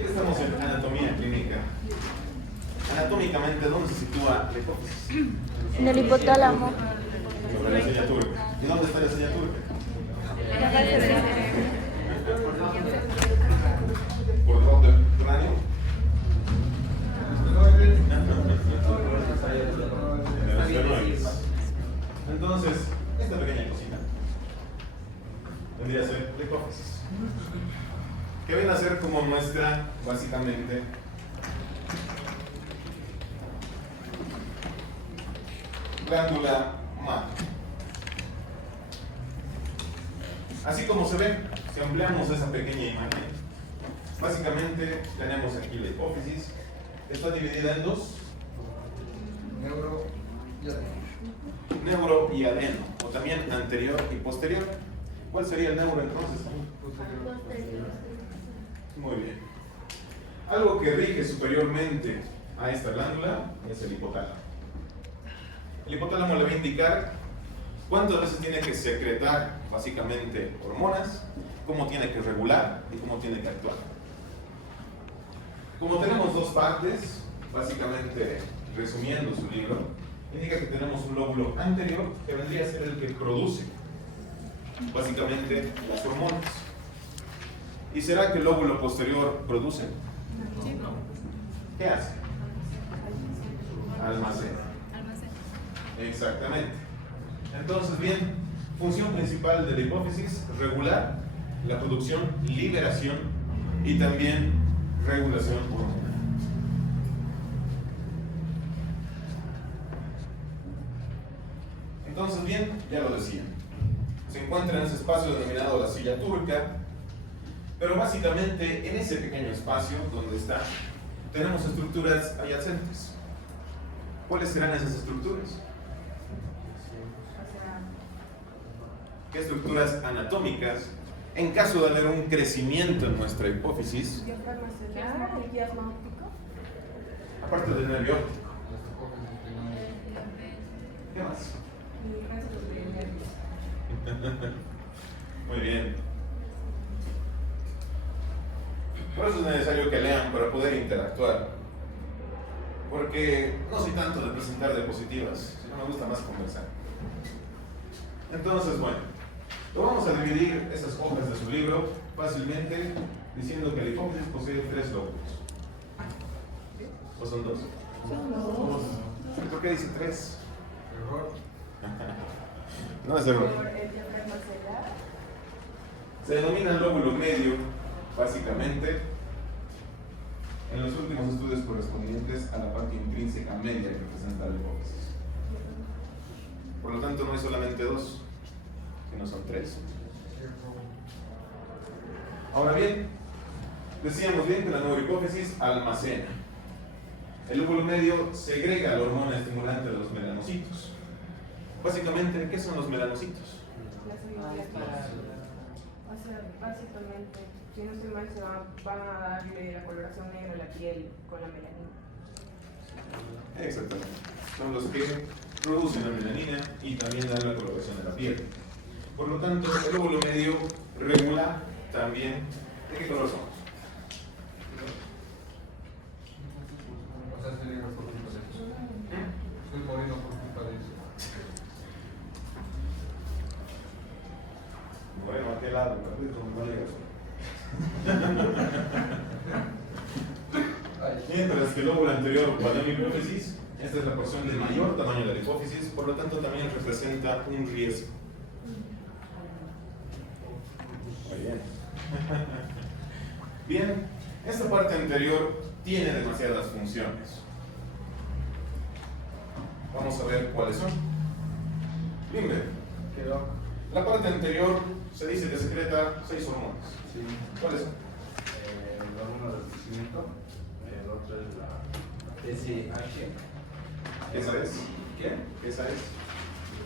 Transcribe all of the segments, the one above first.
que estamos en anatomía clínica, anatómicamente, ¿dónde se sitúa la hipófisis? En el hipotálamo. Sobre la señal túrgica. ¿Y dónde está la señal túrgica? ¿Por debajo del cráneo? En los esternóides. Entonces, esta pequeña cosita vendría a ser la hipófisis, que viene a ser como nuestra, básicamente, glándula madre. Así como se ve, si ampliamos esa pequeña imagen, básicamente tenemos aquí la hipófisis. Está dividida en dos: Neuro y adeno. neuro y adeno, o también anterior y posterior. ¿Cuál sería el neuro entonces? Muy bien. Algo que rige superiormente a esta glándula es el hipotálamo. El hipotálamo le va a indicar cuántas veces tiene que secretar básicamente hormonas, cómo tiene que regular y cómo tiene que actuar. Como tenemos dos partes, básicamente resumiendo su libro, indica que tenemos un lóbulo anterior que vendría a ser el que produce básicamente las hormonas. ¿Y será que el lóbulo posterior produce? No. ¿Qué hace? Almacena. Exactamente. Entonces, bien, función principal de la hipófisis: regular la producción, liberación y también regulación hormonal. Entonces, bien, ya lo decía, se encuentra en ese espacio denominado la silla turca, pero básicamente en ese pequeño espacio donde está, tenemos estructuras adyacentes. ¿Cuáles serán esas estructuras? ¿Qué estructuras anatómicas? En caso de haber un crecimiento en nuestra hipófisis, aparte del nervio óptico, ¿qué más? Muy bien. Por eso es necesario que lean para poder interactuar, porque no soy tanto de presentar diapositivas, sino me gusta más conversar. Entonces, bueno, lo vamos a dividir esas hojas de su libro fácilmente diciendo que la hipófisis posee 3 lóbulos. ¿O son 2? Son dos. ¿Por qué dice 3? Error. No es error. Se denomina el lóbulo medio, básicamente, en los últimos estudios correspondientes a la parte intrínseca media que representa la hipófisis. Por lo tanto, no hay solamente 2, sino son 3. Ahora bien, decíamos bien que la neurohipófisis almacena. El lóbulo medio segrega la hormona estimulante de los melanocitos. Básicamente, ¿qué son los melanocitos? O sea, básicamente, si no estoy mal, van a darle la coloración negra a la piel con la melanina. Exactamente. Son los que producen la melanina y también dan la coloración de la piel. Por lo tanto, el lóbulo medio regula también. ¿De qué color somos? O sea, sería por culpa de eso. Estoy moreno por culpa de eso. Bueno, ¿a qué lado? Mientras que el lóbulo anterior, cuando hay hipófisis, esta es la porción de mayor tamaño de la hipófisis, por lo tanto también representa un riesgo. Muy bien. Bien, esta parte anterior tiene demasiadas funciones. Vamos a ver cuáles son. Limber. La parte anterior se dice que secreta 6 hormonas. Sí. ¿Cuáles son? La hormona del crecimiento, el otro es la SH. Esa es. ¿Qué? Esa es.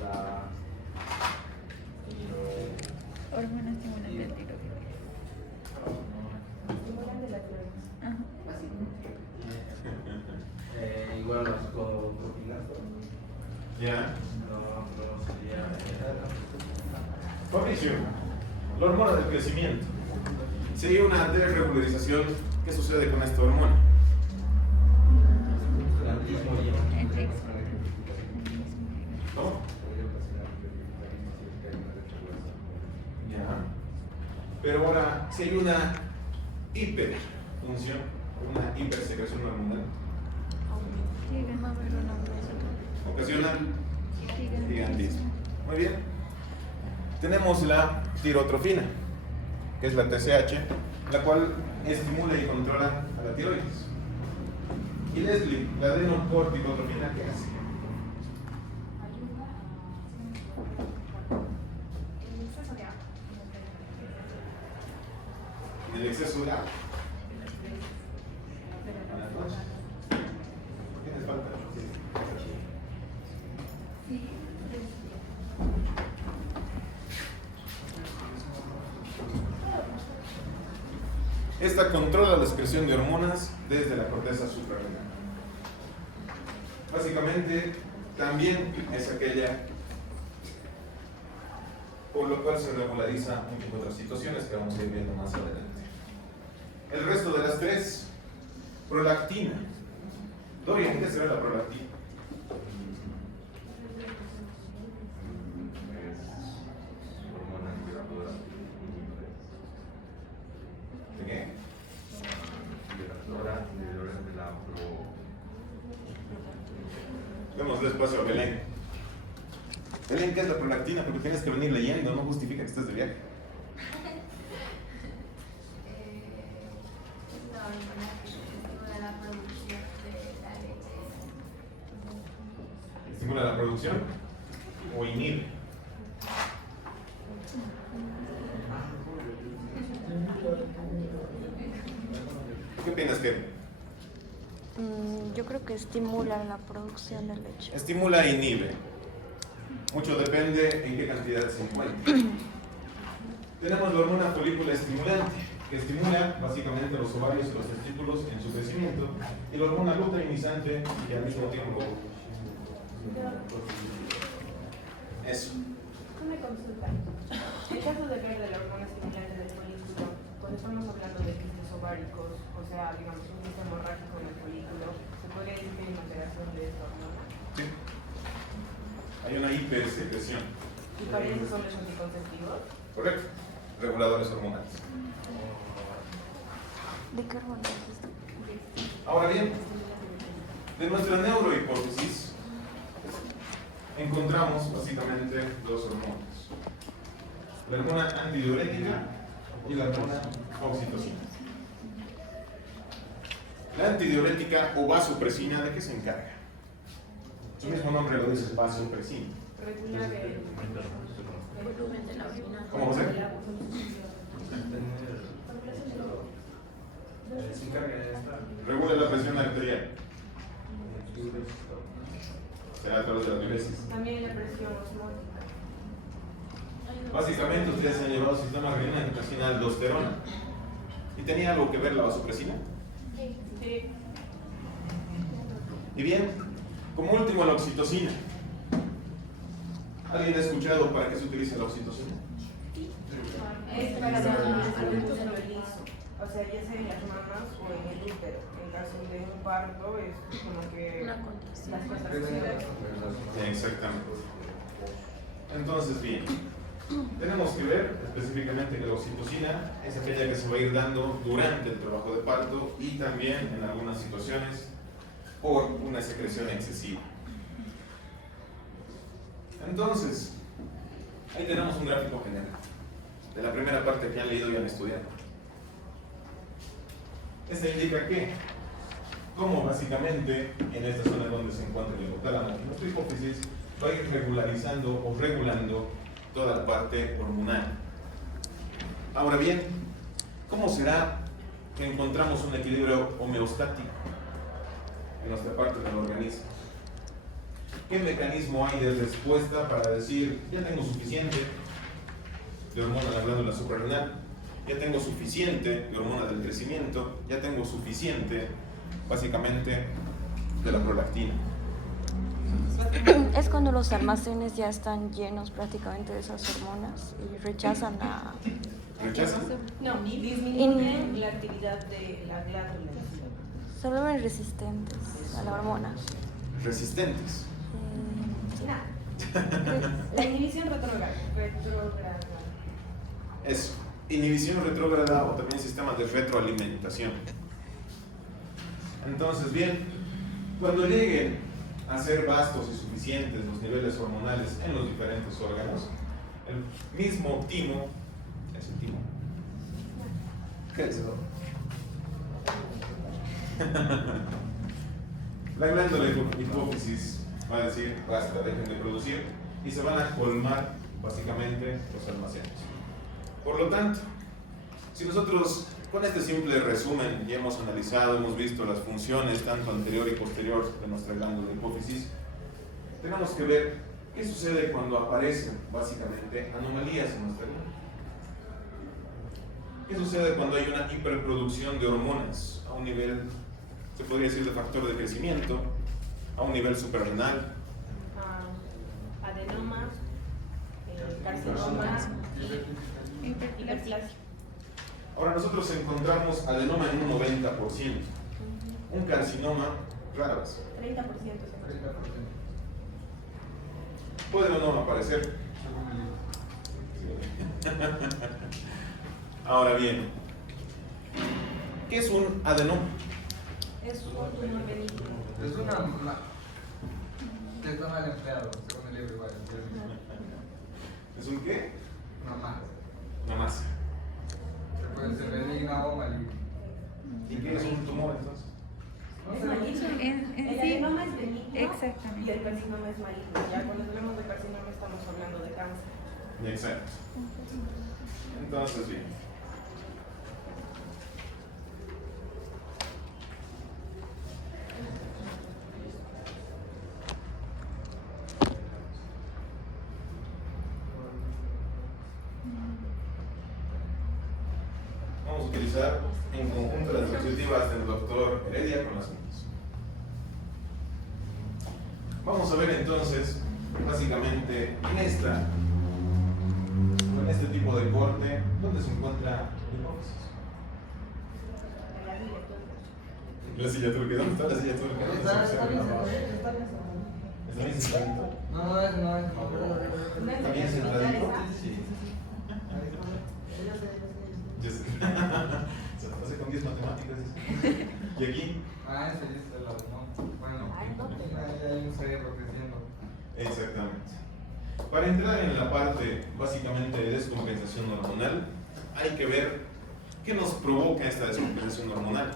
La. Hormona estimulante del tiroides. Estimulante la tiroides. Ajá. Igual las propinas. Ya. No sería. Fabricio, la hormona del crecimiento. Si hay una desregularización, ¿qué sucede con esta hormona? ¿No? Ya. Pero ahora, si hay una hiperfunción, una hipersecreción hormonal, ocasiona gigantismo. Muy bien. Tenemos la tirotrofina, que es la TSH, la cual estimula y controla a la tiroides. Y Leslie, la adenocorticotrofina, ¿qué hace? El exceso de agua. ¿Tienes falta? Esta controla la excreción de hormonas desde la corteza suprarrenal. Básicamente, también es aquella por lo cual se regulariza muchas otras situaciones que vamos a ir viendo más adelante. El resto de las tres, prolactina. Dorian, ¿qué será la prolactina? ¿De qué? Vemos despacio a Belén. Belén, ¿qué es la prolactina? Porque tienes que venir leyendo, no justifica que estés de viaje. ¿Estimula la producción o inhibe? ¿Qué opinas, Kevin? Yo creo que estimula la producción de leche. Estimula e inhibe. Mucho depende en qué cantidad se encuentra. Tenemos la hormona folícula estimulante, que estimula básicamente los ovarios y los testículos en su crecimiento, y la hormona luteinizante, que al mismo tiempo. Eso. Una consulta. En caso de ver de la hormona estimulante del folículo, cuando estamos hablando de quistes ováricos, o sea, digamos, un quiste hemorrágico en el folículo, ¿se podría decir que hay una alteración de esta hormona? Sí. Hay una hipersecreción. ¿Y para eso son los anticonceptivos? Correcto. Reguladores hormonales. ¿De qué hormona es esto? Ahora bien, de nuestra neurohipótesis encontramos básicamente dos hormonas: la hormona antidiurética y la hormona oxitocina. La antidiurética o vasopresina, ¿de qué se encarga? Su mismo nombre lo dice, vasopresina. Regular el Volumen de la orina. ¿Cómo va a ser? Regula la presión arterial. Será a través de la diuresis. también la presión osmótica. Básicamente ustedes se han llevado sistema renina intestinal aldosterona. ¿Y tenía algo que ver la vasopresina? Sí. Y bien, como último la oxitocina. ¿Alguien ha escuchado para qué se utiliza la oxitocina? Es para adultos liso. O sea, ya sea en las mamas o en el útero. En caso de un parto es como que Una las contracción. contracciones. Exactamente. Entonces, bien, tenemos que ver específicamente que la oxitocina es aquella que se va a ir dando durante el trabajo de parto y también en algunas situaciones por una secreción excesiva. Entonces, ahí tenemos un gráfico general de la primera parte que han leído y han estudiado. Este indica que, como básicamente en esta zona donde se encuentra el hipotálamo, nuestra hipófisis va a ir regularizando o regulando toda la parte hormonal. Ahora bien, ¿cómo será que encontramos un equilibrio homeostático en nuestra parte del organismo? ¿Qué mecanismo hay de respuesta para decir, ya tengo suficiente de hormona de la glándula suprarrenal, ya tengo suficiente de hormona del crecimiento, ya tengo suficiente, básicamente, de la prolactina? Es cuando los almacenes ya están llenos prácticamente de esas hormonas y rechazan ¿Rechaza? No, disminuyen la actividad de la glándula. Se vuelven resistentes a la hormona. Resistentes. La inhibición retrógrada. Eso. Inhibición retrógrada o también sistema de retroalimentación. Entonces, bien, cuando lleguen a ser vastos y suficientes los niveles hormonales en los diferentes órganos, el mismo timo, es el timo. ¿Qué es eso? La glándula hipófisis va a decir, basta, dejen de producir, y se van a colmar básicamente los almacenes. Por lo tanto, si nosotros con este simple resumen ya hemos analizado, hemos visto las funciones tanto anterior y posterior de nuestra glándula hipófisis, tenemos que ver qué sucede cuando aparecen básicamente anomalías en nuestra glándula. ¿Qué sucede cuando hay una hiperproducción de hormonas a un nivel, se podría decir, de factor de crecimiento, a un nivel suprarrenal? Adenoma, carcinoma y hiperplasia. Ahora nosotros encontramos adenoma en un 90%, un carcinoma rara vez. 30%. Puede o no aparecer. Ahora bien, ¿qué es un adenoma? Es un tumor benigno. Es una. Está mal empleado, según el libro igual. ¿Es un qué? Una masa. Una masa. Se puede ser benigna o maligna. ¿Y qué es un tumor entonces? Es maligno. El adenoma es benigno y Exactamente. el carcinoma es maligno. Ya cuando hablamos de carcinoma estamos hablando de cáncer. Exacto. Entonces, bien. Vamos a utilizar en conjunto las diapositivas del doctor Heredia con las mías. Vamos a ver entonces, básicamente, en este tipo de corte, ¿dónde se encuentra la hipófisis? La silla turca, ¿dónde está la silla turca? ¿Dónde Está se bien observa? sentadito. ¿Está bien sentadito? No, es. ¿Está bien sentadito? Sí. Ya sé. Se la pasa con 10 matemáticas. ¿Y aquí? Ese es el lado, ¿no? Bueno, ahí hay un cerro creciendo. Exactamente. Para entrar en la parte básicamente de descompensación hormonal, hay que ver qué nos provoca esta descompensación hormonal.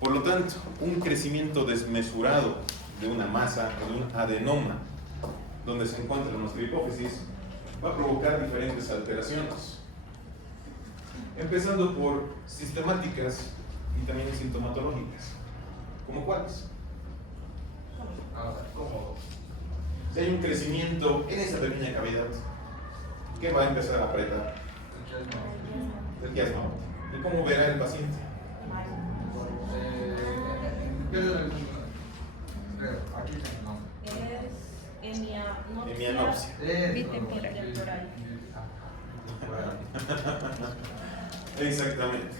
Por lo tanto, un crecimiento desmesurado de una masa, de un adenoma, donde se encuentra nuestra hipófisis, va a provocar diferentes alteraciones. Empezando por sistemáticas y también sintomatológicas. ¿Cómo cuáles? ¿Cómo? Si hay un crecimiento en esa pequeña cavidad, ¿qué va a empezar a apretar? El quiasma. ¿Y cómo verá el paciente? Pierde el creo, aquí no. Es Hemianopsia. bitemporal. Exactamente.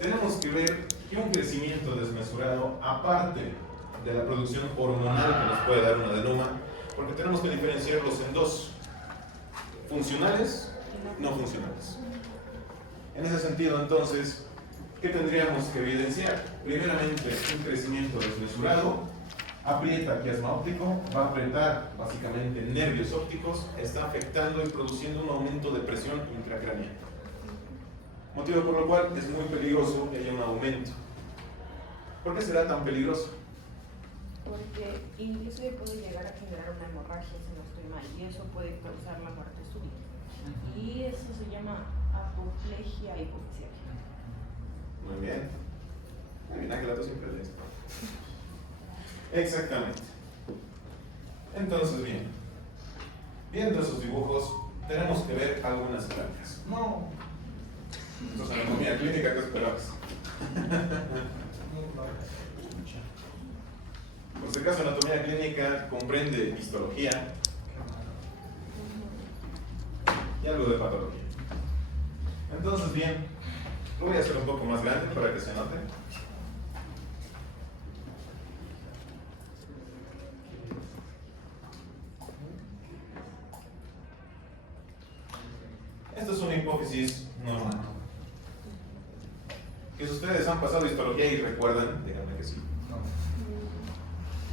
Tenemos que ver que un crecimiento desmesurado, aparte de la producción hormonal que nos puede dar un adenoma, porque tenemos que diferenciarlos en dos: funcionales, no funcionales. En ese sentido, entonces, ¿qué tendríamos que evidenciar? Primeramente, un crecimiento desmesurado aprieta quiasma óptico, va a apretar básicamente nervios ópticos, está afectando y produciendo un aumento de presión intracraneal. Motivo por lo cual es muy peligroso que haya un aumento. ¿Por qué será tan peligroso? Porque inclusive puede llegar a generar una hemorragia si no estoy mal, y eso puede causar la muerte súbita. Y eso se llama apoplejía hipoxial. Muy bien. Muy bien, que la tos siempre lees. Exactamente. Entonces, bien. Viendo esos dibujos, tenemos que ver algunas placas. No. Esto es anatomía clínica, ¿qué esperabas? Por si acaso, anatomía clínica comprende histología y algo de patología. Entonces, bien, lo voy a hacer un poco más grande para que se note. Esto es una hipófisis normal. Que si ustedes han pasado histología y recuerdan, díganme que sí. No.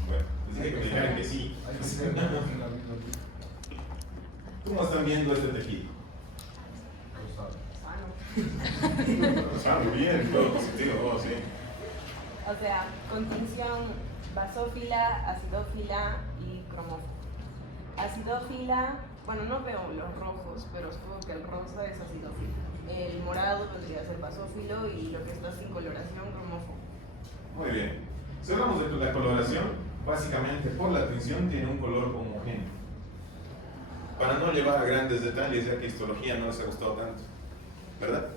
Bueno, les dije que me dijeran que sí. Hay que ser en la misma vida. ¿Cómo están viendo este tejido? Ah, muy bien, todo positivo, sí. O sea, contención basófila, acidófila y cromófila. Acidófila, bueno, no veo los rojos, pero supongo que el rosa es acidófilo. El morado podría ser basófilo y lo que está sin coloración, cromófilo. Muy bien. Si hablamos de la coloración, básicamente por la tinción tiene un color homogéneo. Para no llevar a grandes detalles, ya que histología no les ha gustado tanto, ¿verdad?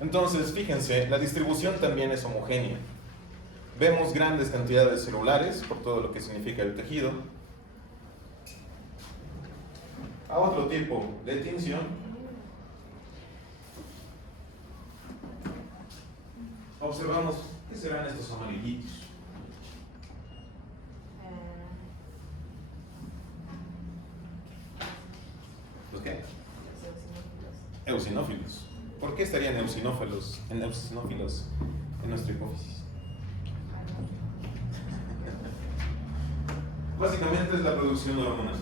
Entonces, fíjense, la distribución también es homogénea. Vemos grandes cantidades celulares, por todo lo que significa el tejido. A otro tipo de tinción, observamos qué serán estos amarillitos. ¿Los qué? Eosinófilos. ¿Por qué estarían eosinófilos en nuestra hipófisis? Básicamente es la producción de hormonas.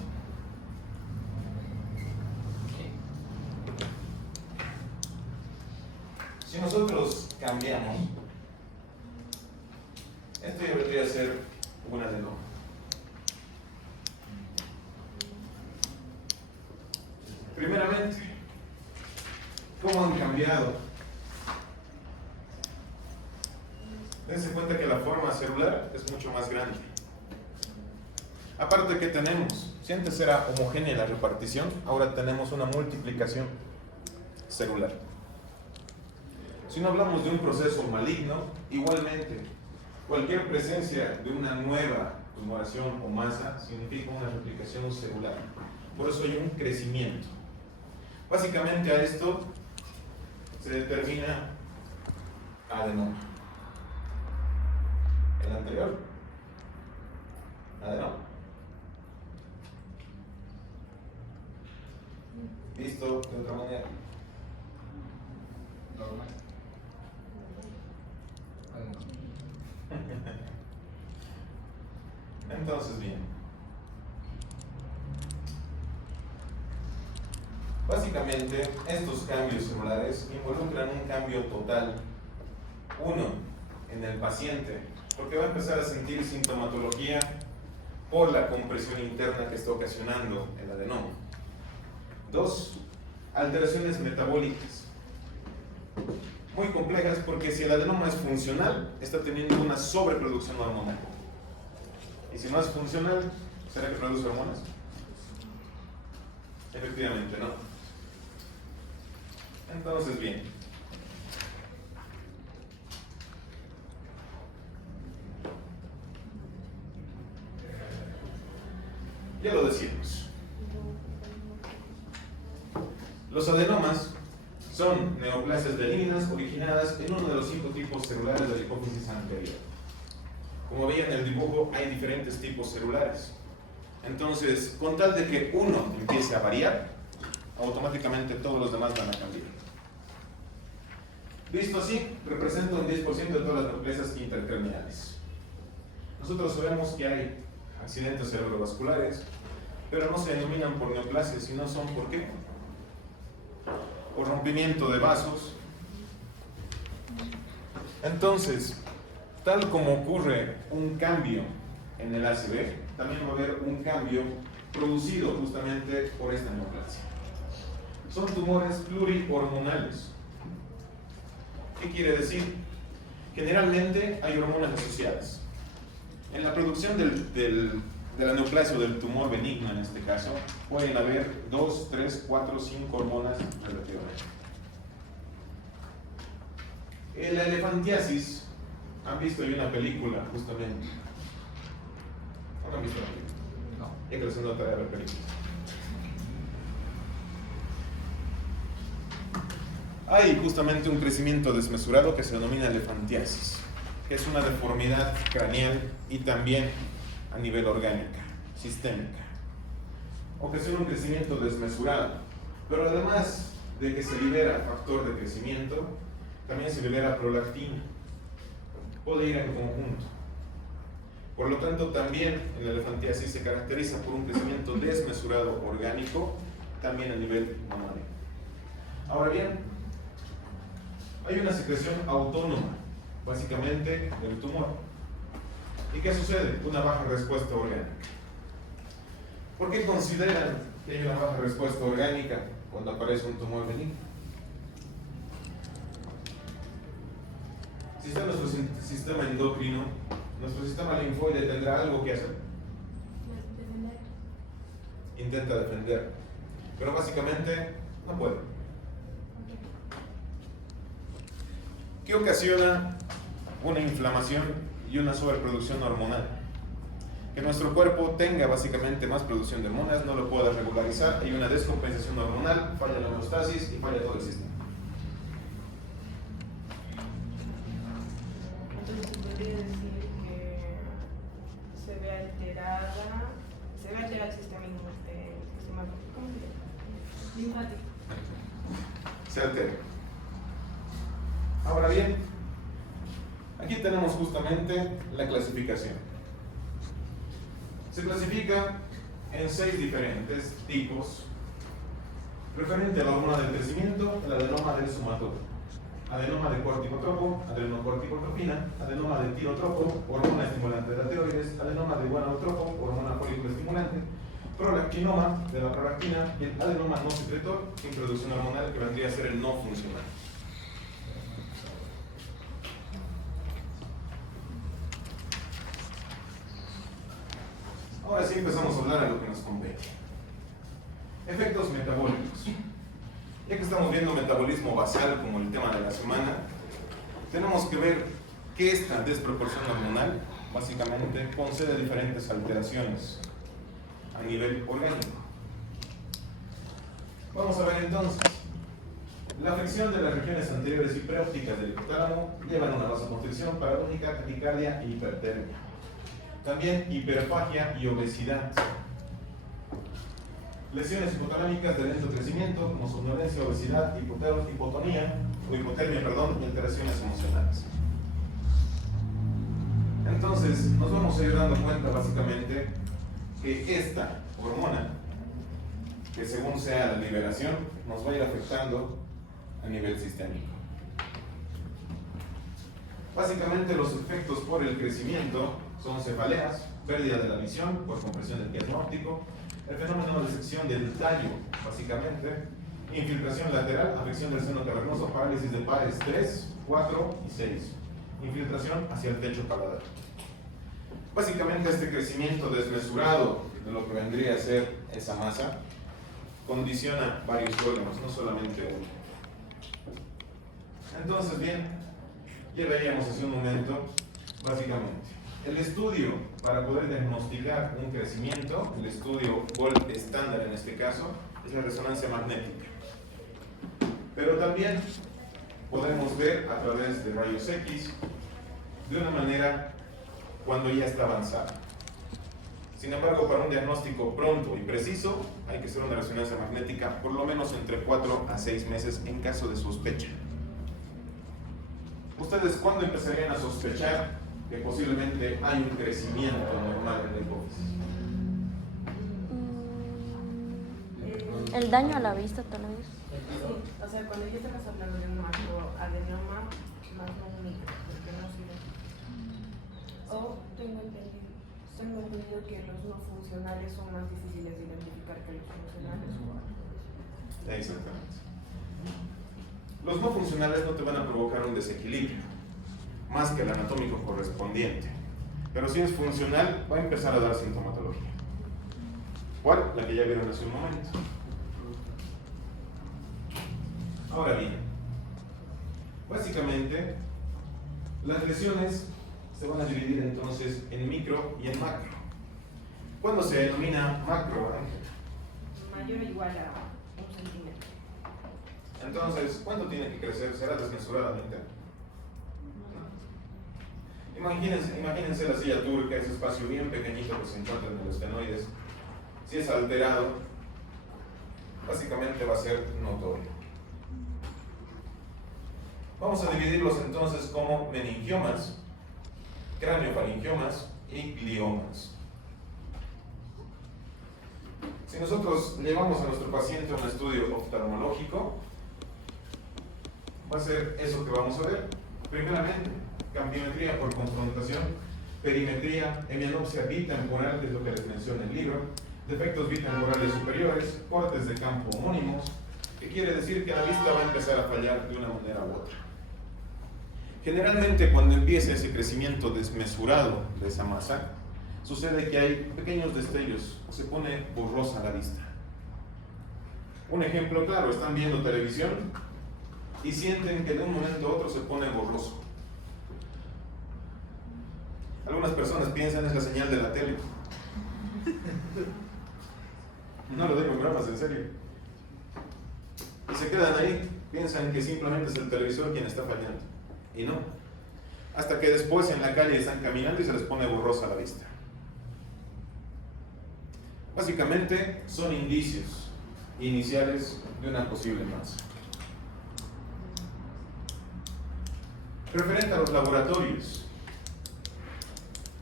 Si nosotros cambiamos, esto ya vendría a ser un adenoma. Primeramente, ¿cómo han cambiado? Dense cuenta que la forma celular es mucho más grande. Aparte, ¿qué tenemos? Si antes era homogénea la repartición, ahora tenemos una multiplicación celular. Si no hablamos de un proceso maligno, igualmente, cualquier presencia de una nueva tumoración o masa significa una replicación celular. Por eso hay un crecimiento. Básicamente a esto se determina adenoma. El anterior, adenoma. Visto de otra manera. Normal. Entonces, bien. Básicamente, estos cambios celulares involucran un cambio total. Uno, en el paciente, porque va a empezar a sentir sintomatología por la compresión interna que está ocasionando el adenoma. Dos, alteraciones metabólicas. Muy complejas porque si el adenoma es funcional, está teniendo una sobreproducción hormonal. Y si no es funcional, ¿será que produce hormonas? Efectivamente, no. Entonces, bien. Ya lo decimos. Los adenomas son neoplasias benignas originadas en uno de los 5 tipos celulares de la hipófisis anterior. Como veían en el dibujo, hay diferentes tipos celulares. Entonces, con tal de que uno empiece a variar, automáticamente todos los demás van a cambiar. Visto así, representa un 10% de todas las neoplasias interterminales. Nosotros sabemos que hay accidentes cerebrovasculares, pero no se denominan por neoplasias, sino son ¿por qué? Por rompimiento de vasos. Entonces, tal como ocurre un cambio en el ACV, también va a haber un cambio producido justamente por esta neoplasia. Son tumores plurihormonales. ¿Qué quiere decir? Generalmente hay hormonas asociadas. En la producción de la neoplasia o del tumor benigno, en este caso, pueden haber 2, 3, 4, 5 hormonas relativamente. En la elefantiasis, han visto ahí una película justamente. ¿No han visto la película? No. Ya que les ando a traer la película. Hay justamente un crecimiento desmesurado que se denomina elefantiasis, que es una deformidad craneal y también a nivel orgánica, sistémica. Ocasiona un crecimiento desmesurado, pero además de que se libera factor de crecimiento, también se libera prolactina. Puede ir en conjunto. Por lo tanto, también en la elefantiasis se caracteriza por un crecimiento desmesurado orgánico, también a nivel mamario. Ahora bien, hay una secreción autónoma, básicamente del tumor. ¿Y qué sucede? Una baja respuesta orgánica. ¿Por qué consideran que hay una baja respuesta orgánica cuando aparece un tumor benigno? Si está nuestro sistema endocrino, nuestro sistema linfoide tendrá algo que hacer. Intenta defender, pero básicamente no puede. ¿Qué ocasiona una inflamación y una sobreproducción hormonal? Que nuestro cuerpo tenga básicamente más producción de hormonas, no lo pueda regularizar, hay una descompensación hormonal, falla la homeostasis y falla todo el sistema. Entonces se podría decir que se ve alterado el sistema linfático. Se altera. Ahora bien, aquí tenemos justamente la clasificación. Se clasifica en 6 diferentes tipos referente a la hormona del crecimiento, el adenoma del somatógeno, adenoma de corticotropo, adenocorticotropina, adenoma de tirotropo, hormona estimulante de la tiroides, adenoma de guanotropo, hormona folículo estimulante, prolactinoma de la prolactina y el adenoma no secretor, sin producción hormonal, que vendría a ser el no funcional. Ahora sí empezamos a hablar de lo que nos compete. Efectos metabólicos. Ya que estamos viendo metabolismo basal como el tema de la semana, tenemos que ver que esta desproporción hormonal básicamente concede diferentes alteraciones a nivel orgánico. Vamos a ver entonces. La afección de las regiones anteriores y preópticas del hipotálamo llevan a una vasoconstricción paradójica, taquicardia e hipertermia. También hiperfagia y obesidad. Lesiones hipotalámicas de lento crecimiento, como somnolencia, obesidad, hipotonía, o hipotermia, y alteraciones emocionales. Entonces, nos vamos a ir dando cuenta básicamente que esta hormona, que según sea la liberación, nos va a ir afectando a nivel sistémico. Básicamente los efectos por el crecimiento son cefaleas, pérdida de la visión por compresión del quiasma óptico, el fenómeno de sección del tallo, básicamente, infiltración lateral, afección del seno cavernoso, parálisis de pares 3, 4 y 6, infiltración hacia el techo paladar. Básicamente este crecimiento desmesurado de lo que vendría a ser esa masa condiciona varios órganos, no solamente uno. Entonces, bien, ya veíamos hace un momento, básicamente, el estudio para poder diagnosticar un crecimiento, el estudio gold estándar en este caso, es la resonancia magnética. Pero también podemos ver a través de rayos X de una manera cuando ya está avanzada. Sin embargo, para un diagnóstico pronto y preciso, hay que hacer una resonancia magnética por lo menos entre 4 a 6 meses en caso de sospecha. ¿Ustedes cuándo empezarían a sospechar que posiblemente hay un crecimiento normal en la hipófisis? El daño a la vista, tal vez. Sí, o sea, cuando ya estamos hablando de un macroadenoma, más no un micro, porque no sirve. O tengo entendido que los no funcionales son más difíciles de identificar que los funcionales. Exactamente. Los no funcionales no te van a provocar un desequilibrio, más que el anatómico correspondiente. Pero si es funcional, va a empezar a dar sintomatología. ¿Cuál? La que ya vieron hace un momento. Ahora bien, básicamente, las lesiones se van a dividir entonces en micro y en macro. ¿Cuándo se denomina macro, Ángel? Mayor o igual a 1 centímetro. Entonces, ¿cuánto tiene que crecer? ¿Será desmesuradamente? No. Imagínense la silla turca, ese espacio bien pequeñito que se encuentra en los esfenoides. Si es alterado, básicamente va a ser notorio. Vamos a dividirlos entonces como meningiomas, craneofaringiomas y gliomas. Si nosotros llevamos a nuestro paciente a un estudio oftalmológico, va a ser eso que vamos a ver. Primeramente, campiometría por confrontación, perimetría, hemianopsia bitemporal, que es lo que les menciona el libro, defectos bitemporales superiores, cortes de campo homónimos, que quiere decir que la vista va a empezar a fallar de una manera u otra. Generalmente, cuando empieza ese crecimiento desmesurado de esa masa, sucede que hay pequeños destellos, se pone borrosa la vista. Un ejemplo claro, están viendo televisión y sienten que de un momento a otro se pone borroso. Algunas personas piensan es la señal de la tele. No lo digo en bromas, en serio. Y se quedan ahí, piensan que simplemente es el televisor quien está fallando. Y no. Hasta que después en la calle están caminando y se les pone borrosa la vista. Básicamente son indicios iniciales de una posible masa. Referente a los laboratorios,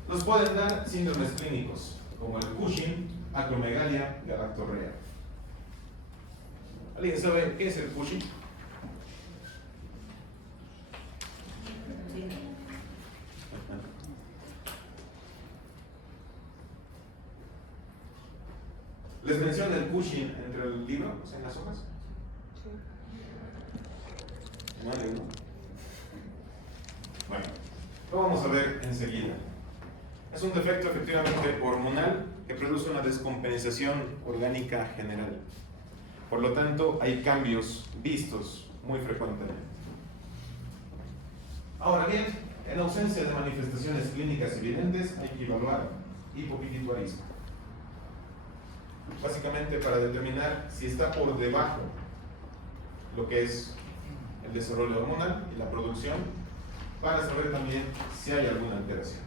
nos pueden dar síndromes clínicos como el Cushing, acromegalia, galactorrea. ¿Alguien sabe qué es el Cushing? ¿Les menciona el Cushing entre el libro, o sea, en las hojas? Sí. Más de uno. Bueno, lo vamos a ver enseguida. Es un defecto efectivamente hormonal que produce una descompensación orgánica general. Por lo tanto, hay cambios vistos muy frecuentemente. Ahora bien, en ausencia de manifestaciones clínicas evidentes, hay que evaluar hipopituitarismo. Básicamente para determinar si está por debajo lo que es el desarrollo hormonal y la producción, para saber también si hay alguna alteración.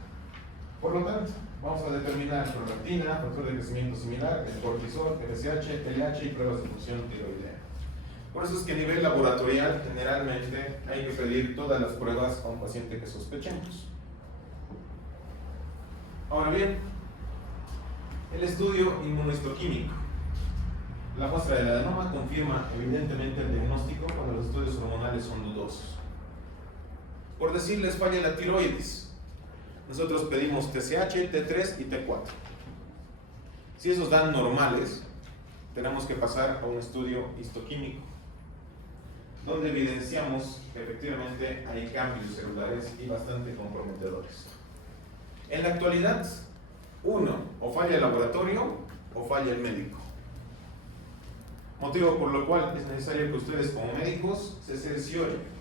Por lo tanto, vamos a determinar prolactina, factor de crecimiento similar, el cortisol, FSH, LH y pruebas de función tiroidea. Por eso es que a nivel laboratorial generalmente hay que pedir todas las pruebas a un paciente que sospechemos. Ahora bien, el estudio inmunohistoquímico. La muestra del adenoma confirma evidentemente el diagnóstico cuando los estudios hormonales son dudosos. Por decirles, falla la tiroides. Nosotros pedimos TSH, T3 y T4. Si esos dan normales, tenemos que pasar a un estudio histoquímico, donde evidenciamos que efectivamente hay cambios celulares y bastante comprometedores. En la actualidad, uno, o falla el laboratorio o falla el médico. Motivo por lo cual es necesario que ustedes como médicos se cercioren.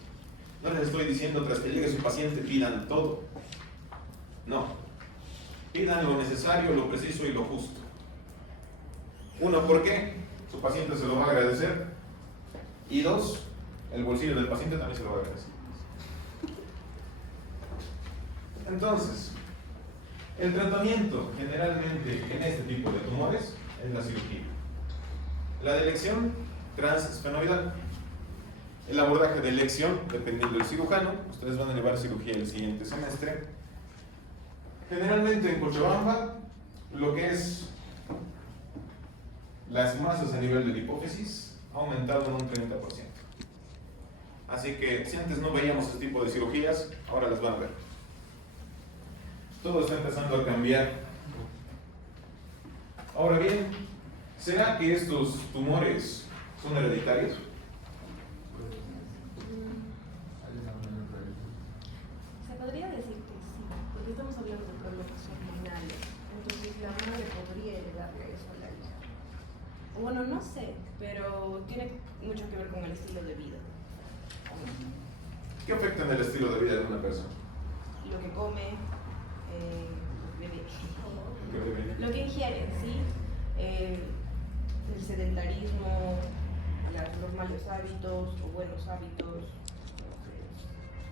No les estoy diciendo tras que llegue su paciente pidan todo. No. Pidan lo necesario, lo preciso y lo justo. Uno, ¿por qué? Su paciente se lo va a agradecer. Y dos, el bolsillo del paciente también se lo va a agradecer. Entonces, el tratamiento generalmente en este tipo de tumores es la cirugía. La de elección transesfenoidal. El abordaje de elección, dependiendo del cirujano, ustedes van a llevar cirugía el siguiente semestre. Generalmente en Cochabamba, lo que es las masas a nivel de la hipófisis ha aumentado en un 30%. Así que si antes no veíamos este tipo de cirugías, ahora las van a ver. Todo está empezando a cambiar. Ahora bien, ¿será que estos tumores son hereditarios? Se podría decir que sí, porque estamos hablando de problemas hormonales. Entonces la madre podría heredarle eso a la hija. O bueno, no sé, pero tiene mucho que ver con el estilo de vida. ¿Qué afecta en el estilo de vida de una persona? Lo que come, lo que ingiere, ¿sí? El sedentarismo, los malos hábitos o buenos hábitos.